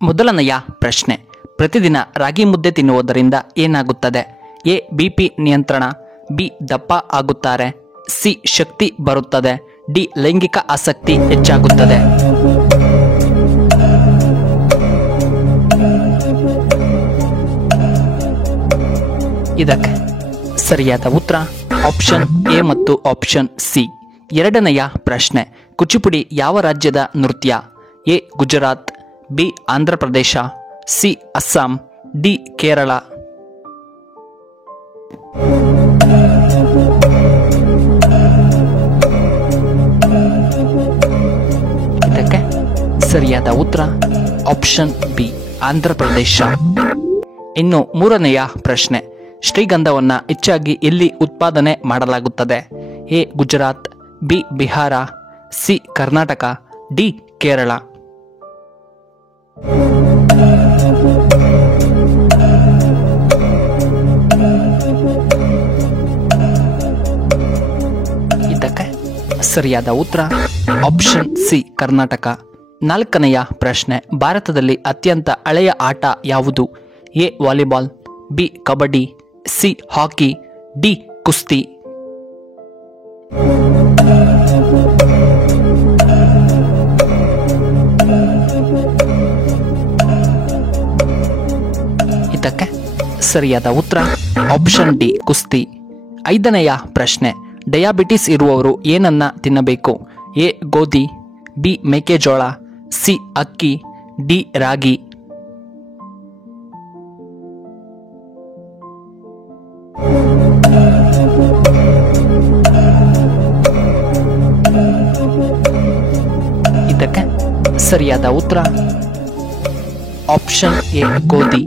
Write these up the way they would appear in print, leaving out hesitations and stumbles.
ಮೊದಲನೆಯ ಪ್ರಶ್ನೆ, ಪ್ರತಿದಿನ ರಾಗಿ ಮುದ್ದೆ ತಿನ್ನುವುದರಿಂದ ಏನಾಗುತ್ತದೆ? ಎ. ಬಿಪಿ ನಿಯಂತ್ರಣ, ಬಿ. ದಪ್ಪ ಆಗುತ್ತಾರೆ, ಸಿ. ಶಕ್ತಿ ಬರುತ್ತದೆ, ಡಿ. ಲೈಂಗಿಕ ಆಸಕ್ತಿ ಹೆಚ್ಚಾಗುತ್ತದೆ. ಇದಕ್ಕೆ ಸರಿಯಾದ ಉತ್ತರ ಆಪ್ಷನ್ ಎ ಮತ್ತು ಆಪ್ಷನ್ ಸಿ. ಎರಡನೆಯ ಪ್ರಶ್ನೆ, ಕುಚಿಪುಡಿ ಯಾವ ರಾಜ್ಯದ ನೃತ್ಯ? A. Gujarat, B. Andhra Pradesh, C. Assam, D. Kerala. ಇದಕ್ಕೆ ಸರಿಯಾದ ಉತ್ತರ ಆಪ್ಷನ್ ಬಿ, ಆಂಧ್ರ ಪ್ರದೇಶ. ಇನ್ನು ಮೂರನೆಯ ಪ್ರಶ್ನೆ, ಶ್ರೀಗಂಧವನ್ನ ಹೆಚ್ಚಾಗಿ ಎಲ್ಲಿ ಉತ್ಪಾದನೆ ಮಾಡಲಾಗುತ್ತದೆ? A. Gujarat, B. Bihar, C. Karnataka, D. Kerala. ಇದಕ್ಕೆ ಸರಿಯಾದ ಉತ್ತರ ಆಪ್ಷನ್ ಸಿ, ಕರ್ನಾಟಕ. ನಾಲ್ಕನೆಯ ಪ್ರಶ್ನೆ, ಭಾರತದಲ್ಲಿ ಅತ್ಯಂತ ಹಳೆಯ ಆಟ ಯಾವುದು? A. Volleyball, B. Kabaddi, C. Hockey, D. ಕುಸ್ತಿ. ಇದಕ್ಕೆ ಸರಿಯಾದ ಉತ್ತರ ಆಪ್ಷನ್ ಡಿ, ಕುಸ್ತಿ. ಐದನೆಯ ಪ್ರಶ್ನೆ, ಡಯಾಬಿಟಿಸ್ ಇರುವವರು ಏನನ್ನ ತಿನ್ನಬೇಕು? ಎ. ಗೋಧಿ, ಬಿ. ಮೆಕ್ಕೆಜೋಳ, ಸಿ. ಅಕ್ಕಿ, ಡಿ. ರಾಗಿ. ಇದಕ್ಕೆ ಸರಿಯಾದ ಉತ್ತರ ಆಪ್ಷನ್ ಎ, ಗೋಧಿ.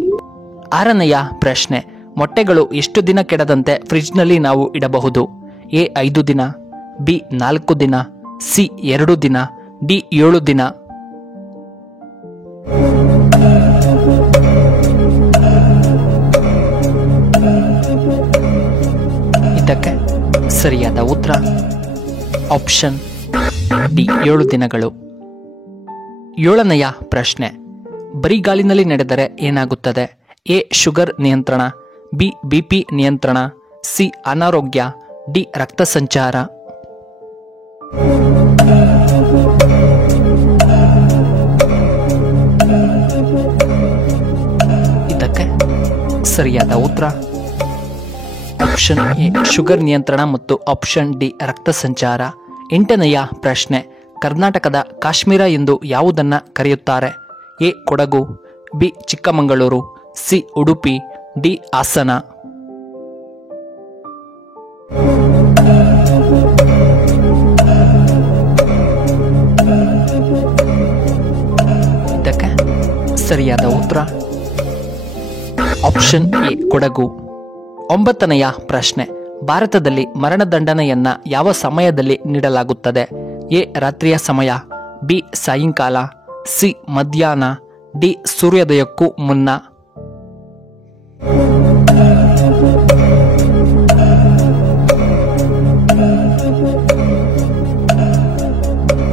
ಆರನೆಯ ಪ್ರಶ್ನೆ, ಮೊಟ್ಟೆಗಳು ಎಷ್ಟು ದಿನ ಕೆಡದಂತೆ ಫ್ರಿಡ್ಜ್ನಲ್ಲಿ ನಾವು ಇಡಬಹುದು? ಎ. 5 ದಿನ, ಬಿ. 4 ದಿನ, ಸಿ. 2 ದಿನ, ಡಿ. 7 ದಿನ. ಇದಕ್ಕೆ ಸರಿಯಾದ ಉತ್ತರ ಆಪ್ಷನ್ ಡಿ, 7 ದಿನಗಳು. ಏಳನೆಯ ಪ್ರಶ್ನೆ, ಬರಿಗಾಲಿನಲ್ಲಿ ನಡೆದರೆ ಏನಾಗುತ್ತದೆ? ಎ. ಶುಗರ್ ನಿಯಂತ್ರಣ, ಬಿ. ಬಿಪಿ ನಿಯಂತ್ರಣ, ಸಿ. ಅನಾರೋಗ್ಯ, ಡಿ. ರಕ್ತ ಸಂಚಾರ. ಇದಕ್ಕೆ ಸರಿಯಾದ ಉತ್ತರ ಆಪ್ಷನ್ ಎ, ಶುಗರ್ ನಿಯಂತ್ರಣ ಮತ್ತು ಆಪ್ಷನ್ ಡಿ, ರಕ್ತ ಸಂಚಾರ. ಎಂಟನೆಯ ಪ್ರಶ್ನೆ, ಕರ್ನಾಟಕದ ಕಾಶ್ಮೀರ ಎಂದು ಯಾವುದನ್ನ ಕರೆಯುತ್ತಾರೆ? A. Kodagu, B. Chikkamagaluru, C. Udupi, D. Hassan. ಇದಕ್ಕೆ ಸರಿಯಾದ ಉತ್ತರ ಆಪ್ಷನ್ ಎ, ಕೊಡಗು. ಒಂಬತ್ತನೆಯ ಪ್ರಶ್ನೆ, ಭಾರತದಲ್ಲಿ ಮರಣದಂಡನೆಯನ್ನ ಯಾವ ಸಮಯದಲ್ಲಿ ನೀಡಲಾಗುತ್ತದೆ? ಎ. ರಾತ್ರಿಯ ಸಮಯ, ಬಿ. ಸಾಯಂಕಾಲ, ಸಿ. ಮಧ್ಯಾಹ್ನ, ಡಿ. ಸೂರ್ಯೋದಯಕ್ಕೂ ಮುನ್ನ.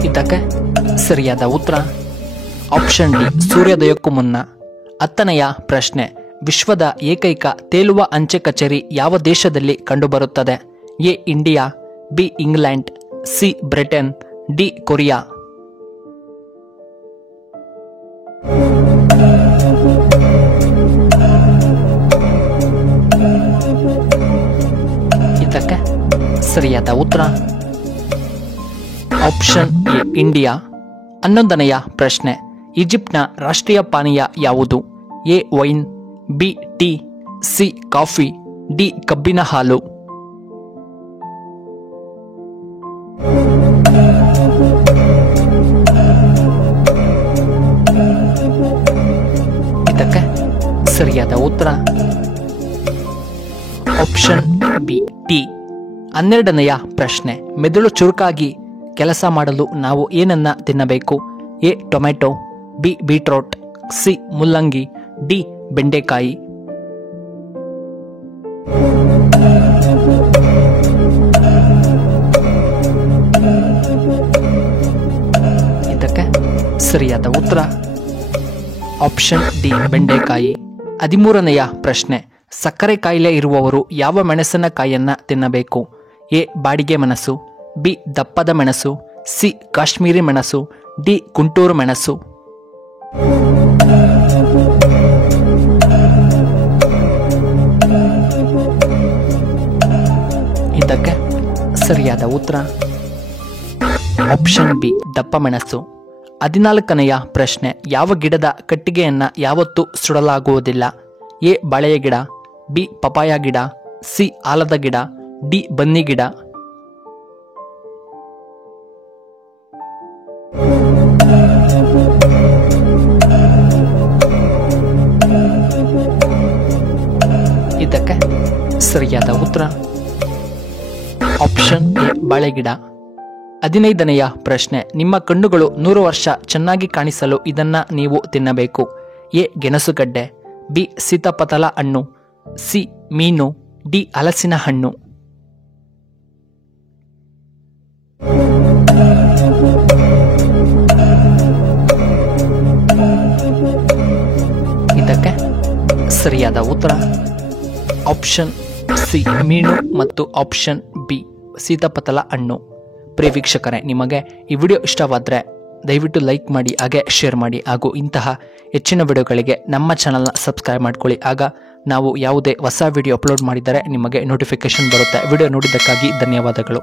ಇದಕ್ಕೆ ಸರಿಯಾದ ಉತ್ತರ ಆಪ್ಷನ್ ಡಿ, ಸೂರ್ಯೋದಯಕ್ಕೂ ಮುನ್ನ. ಹತ್ತನೆಯ ಪ್ರಶ್ನೆ, ವಿಶ್ವದ ಏಕೈಕ ತೇಲುವ ಅಂಚೆ ಕಚೇರಿ ಯಾವ ದೇಶದಲ್ಲಿ ಕಂಡುಬರುತ್ತದೆ? A. India, B. England, C. Britain, D. Korea. ಇದಕ್ಕೆ ಸರಿಯಾದ ಉತ್ತರ ಆಪ್ಷನ್ ಎ, ಇಂಡಿಯಾ. 11ನೆಯ ಪ್ರಶ್ನೆ, ಈಜಿಪ್ಟ್ನ ರಾಷ್ಟ್ರೀಯ ಪಾನೀಯ ಯಾವುದು? A. Wine, B. Tea, C. Coffee, D. ಕಬ್ಬಿನ ಹಾಲು. ಇದಕ್ಕೆ ಸರಿಯಾದ ಉತ್ತರ ಆಪ್ಷನ್ ಬಿ, ಟೀ. 12ನೆಯ ಪ್ರಶ್ನೆ, ಮೆದುಳು ಚುರುಕಾಗಿ ಕೆಲಸ ಮಾಡಲು ನಾವು ಏನನ್ನ ತಿನ್ನಬೇಕು? A. Tomato, B. Beetroot, C. ಮುಲ್ಲಂಗಿ, ಡಿ. ಬೆಂಡೆಕಾಯಿ. ಇದಕ್ಕೆ ಸರಿಯಾದ ಉತ್ತರ ಆಪ್ಷನ್ ಡಿ ಬೆಂಡೆಕಾಯಿ. 13ನೆಯ ಪ್ರಶ್ನೆ, ಸಕ್ಕರೆ ಕಾಯಿಲೆ ಇರುವವರು ಯಾವ ಮೆಣಸಿನಕಾಯಿಯನ್ನ ತಿನ್ನಬೇಕು? ಎ ಬಾಡಿಗೆ ಮೆಣಸು, ಬಿ ದಪ್ಪದ ಮೆಣಸು, ಸಿ ಕಾಶ್ಮೀರಿ ಮೆಣಸು, ಡಿ ಗುಂಟೂರು ಮೆಣಸು. ಇದಕ್ಕೆ ಸರಿಯಾದ ಉತ್ತರ ಆಪ್ಷನ್ ಬಿ ದಪ್ಪ ಮೆಣಸು. 14ನೆಯ ಪ್ರಶ್ನೆ, ಯಾವ ಗಿಡದ ಕಟ್ಟಿಗೆಯನ್ನ ಯಾವತ್ತೂ ಸುಡಲಾಗುವುದಿಲ್ಲ? ಎ ಬಾಳೆಯ ಗಿಡ, ಬಿ ಪಪಾಯ ಗಿಡ, ಸಿ ಆಲದ ಗಿಡ, ಡಿ ಬನ್ನಿ ಗಿಡ. ಇದಕ್ಕೆ ಸರಿಯಾದ ಉತ್ತರ ಆಪ್ಷನ್ ಎ ಬಾಳೆಗಿಡ. 15ನೆಯ ಪ್ರಶ್ನೆ, ನಿಮ್ಮ ಕಣ್ಣುಗಳು 100 ವರ್ಷ ಚೆನ್ನಾಗಿ ಕಾಣಿಸಲು ಇದನ್ನ ನೀವು ತಿನ್ನಬೇಕು. ಎ ಗೆಣಸುಗಡ್ಡೆ, ಬಿ ಸೀತಾಫಲ ಹಣ್ಣು, ಸಿ ಮೀನು, ಡಿ ಹಲಸಿನ ಹಣ್ಣು. ಇದಕ್ಕೆ ಸರಿಯಾದ ಉತ್ತರ ಆಪ್ಷನ್ ಸಿ ಮೀನು ಮತ್ತು ಆಪ್ಷನ್ ಬಿ ಸೀತಾಫಲ ಹಣ್ಣು. ಪ್ರಿಯ ವೀಕ್ಷಕರೇ, ನಿಮಗೆ ಈ ವಿಡಿಯೋ ಇಷ್ಟವಾದರೆ ದಯವಿಟ್ಟು ಲೈಕ್ ಮಾಡಿ, ಹಾಗೆ ಶೇರ್ ಮಾಡಿ, ಹಾಗೂ ಇಂತಹ ಹೆಚ್ಚಿನ ವಿಡಿಯೋಗಳಿಗೆ ನಮ್ಮ ಚಾನಲ್ನ ಸಬ್ಸ್ಕ್ರೈಬ್ ಮಾಡ್ಕೊಳ್ಳಿ. ಆಗ ನಾವು ಯಾವುದೇ ಹೊಸ ವಿಡಿಯೋ ಅಪ್ಲೋಡ್ ಮಾಡಿದರೆ ನಿಮಗೆ ನೋಟಿಫಿಕೇಶನ್ ಬರುತ್ತೆ. ವಿಡಿಯೋ ನೋಡಿದ್ದಕ್ಕಾಗಿ ಧನ್ಯವಾದಗಳು.